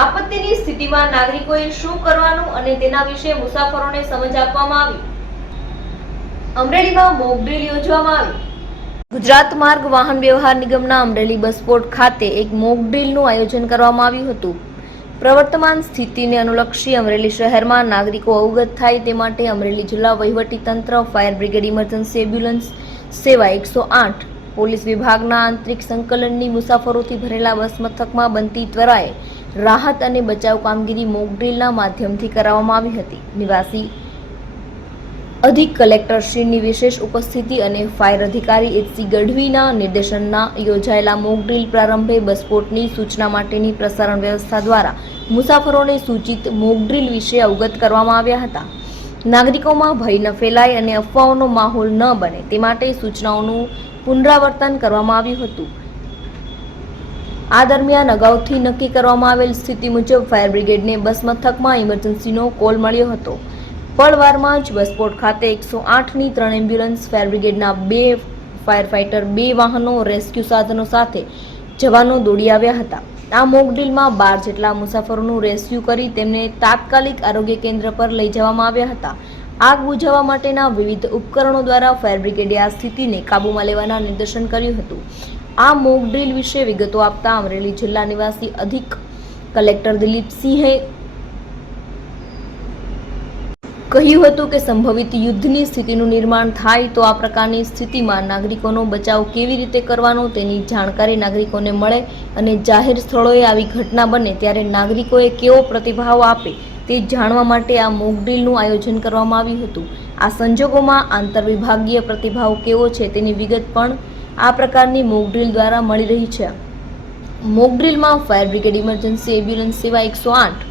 આપત્તિની સ્થિતિમાં નાગરિકોએ શું કરવાનું અને તેના વિશે મુસાફરોને સમજ આપવામાં આવી। અમરેલીમાં મોક ડ્રીલ યોજવામાં આવી। ગુજરાત માર્ગ વાહન વ્યવહાર નિગમના અમરેલી બસ પોર્ટ ખાતે એક મોક ડ્રીલનું આયોજન કરવામાં આવ્યું હતું। પ્રવર્તમાન સ્થિતિને અનુલક્ષી અમરેલી શહેરમાં નાગરિકો અવગત થાય તે માટે અમરેલી જિલ્લા વહીવટી તંત્ર, ફાયર બ્રિગેડ, ઇમરજન્સી એમ્બ્યુલન્સ સેવા 108, પોલીસ વિભાગના આંતરિક સંકલનની મુસાફરોથી ભરેલા બસ મથકમાં બનતી ત્વરાએ રાહત અને બચાવ કામગીરી મોક ડ્રીલના માધ્યમથી કરાવવામાં આવી હતી। નિવાસી અધિક કલેક્ટરશ્રીની વિશેષ ઉપસ્થિતિ અને ફાયર અધિકારી એચ.સી. ગઢવીના નિર્દેશનના યોજાયેલા મોક ડ્રીલ પ્રારંભે બસપોર્ટની સૂચના માટેની પ્રસારણ વ્યવસ્થા દ્વારા મુસાફરોને સૂચિત મોક ડ્રીલ વિશે અવગત કરવામાં આવ્યા હતા। નાગરિકોમાં ભય ન ફેલાય અને અફવાઓનો માહોલ ન બને તે માટે સૂચનાઓનું પુનરાવર્તન કરવામાં આવ્યું હતું। આ દરમિયાન અગાઉથી નક્કી કરવામાં આવેલ સ્થિતિ મુજબ ફાયર બ્રિગેડને બસ મથકમાં ઇમરજન્સીનો કોલ મળ્યો હતો। પળવારમાં જ બસપોર્ટ ખાતે 108ની 3 એમ્બ્યુલન્સ, ફાયર બ્રિગેડના 2 ફાયર ફાઇટર, 2 વાહનો, રેસ્ક્યુ સાધનો સાથે જવાનો દોડી આવ્યા હતા। આ મોક ડ્રીલમાં 12 જેટલા મુસાફરોનું રેસ્ક્યુ કરી તેમને તાત્કાલિક આરોગ્ય કેન્દ્ર પર લઈ જવામાં આવ્યા હતા। આગ બુઝાવવા માટેના વિવિધ ઉપકરણો દ્વારા ફાયર બ્રિગેડે આ સ્થિતિને કાબૂમાં લેવાના નિર્દેશન કર્યું હતું। આ મોક ડ્રીલ વિશે વિગતો આપતા અમરેલી જિલ્લા નિવાસી અધિક કલેક્ટર દિલીપસિંહે કહ્યું હતું કે સંભવિત યુદ્ધની સ્થિતિનું નિર્માણ થાય તો આ પ્રકારની સ્થિતિમાં નાગરિકોનો બચાવ કેવી રીતે કરવાનો તેની જાણકારી નાગરિકોને મળે અને જાહેર સ્થળોએ આવી ઘટના બને ત્યારે નાગરિકોએ કેવો પ્રતિભાવ આપે તે જાણવા માટે આ મોક ડ્રીલનું આયોજન કરવામાં આવ્યું હતું। આ સંજોગોમાં આંતરવિભાગીય પ્રતિભાવ કેવો છે તેની વિગત પણ આ પ્રકારની મોક ડ્રીલ દ્વારા મળી રહી છે। મોક ડ્રીલમાં ફાયર બ્રિગેડ, ઇમરજન્સી એમ્બ્યુલન્સ સેવા 108,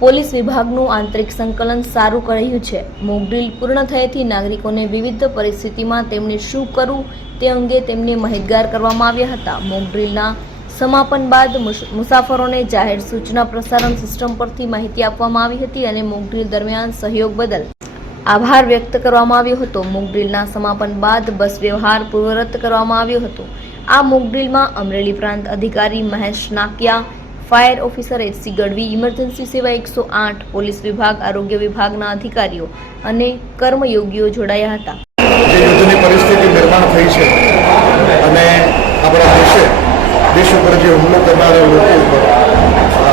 પોલીસ વિભાગનું આંતરિક સંકલન સારું કર્યું છે। મોક ડ્રીલ પૂર્ણ થયેથી નાગરિકોને વિવિધ પરિસ્થિતિમાં તેમણે શું કરવું તે અંગે તેમને માહિતગાર કરવામાં આવ્યા હતા। મોક ડ્રીલના સમાપન બાદ મુસાફરોને જાહેર સૂચના પ્રસારણ સિસ્ટમ પરથી માહિતી આપવામાં આવી હતી અને મોક ડ્રીલ દરમિયાન સહયોગ બદલ આભાર વ્યક્ત કરવામાં આવ્યો હતો। મોક ડ્રીલના સમાપન બાદ બસ વ્યવહાર પૂર્વવત કરવામાં આવ્યો હતો। આ મોક ડ્રીલમાં અમરેલી પ્રાંત અધિકારી Mahesh Nakiya, fire officer એચ.સી. Gadhvi, emergency સેવા 108, પોલીસ વિભાગ, આરોગ્ય વિભાગના અધિકારીઓ અને કર્મયોગીઓ જોડાયા હતા। જે યુદ્ધની પરિસ્થિતિ નિર્માણ થઈ છે અને આપણા દેશ ઉપર જે હુમલો કરનારા લોકો ઉપર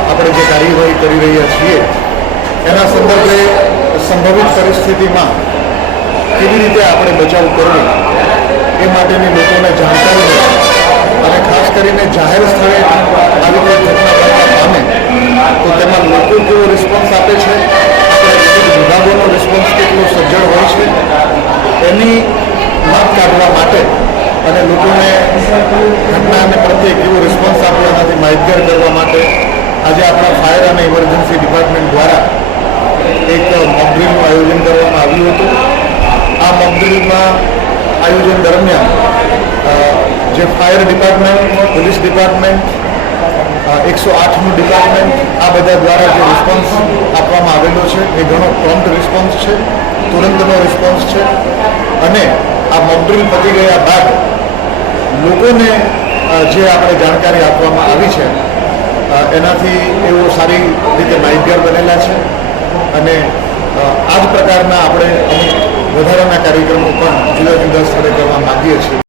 આપણે જે કાર્યવાહી કરી રહ્યા છીએ એના સંદર્ભે સંભવિત પરિસ્થિતિમાં કેવી રીતે આપણે બચાવ કરવો એ માટેની લોકોને જાણકારી મળે અને ખાસ કરીને જાહેર સ્થળે આવી કોઈ ઘટના બનવા પામે તો તેમાં લોકો કેવો રિસ્પોન્સ આપે છે, આપણા વિવિધ વિભાગોનો રિસ્પોન્સ કેટલો સજ્જડ હોય છે એની માપ કાઢવા માટે અને લોકોને ઘટનાને પ્રત્યે કેવો રિસ્પોન્સ આપ્યો એનાથી માહિતગાર કરવા માટે આજે આપણા ફાયર અને ઇમરજન્સી ડિપાર્ટમેન્ટ દ્વારા એક મોક ડ્રીલનું આયોજન કરવામાં આવ્યું હતું। આ મોક ડ્રીલમાં આયોજન દરમિયાન જે ફાયર ડિપાર્ટમેન્ટ, પોલીસ ડિપાર્ટમેન્ટ, 108નું ડિપાર્ટમેન્ટ આ બધા દ્વારા જે રિસ્પોન્સ આપવામાં આવેલો છે એ ઘણો પ્રોમ્પ્ટ રિસ્પોન્સ છે, તુરંતનો રિસ્પોન્સ છે અને આ મોક ડ્રીલ પતી ગયા બાદ લોકોને જે આપણે જાણકારી આપવામાં આવી છે એનાથી એઓ સારી રીતે માહિતગાર બનેલા છે અને આ જ પ્રકારના આપણે અમુક વધારાના કાર્યક્રમો પણ જુદા જુદા સ્થળે કરવા માગીએ છીએ।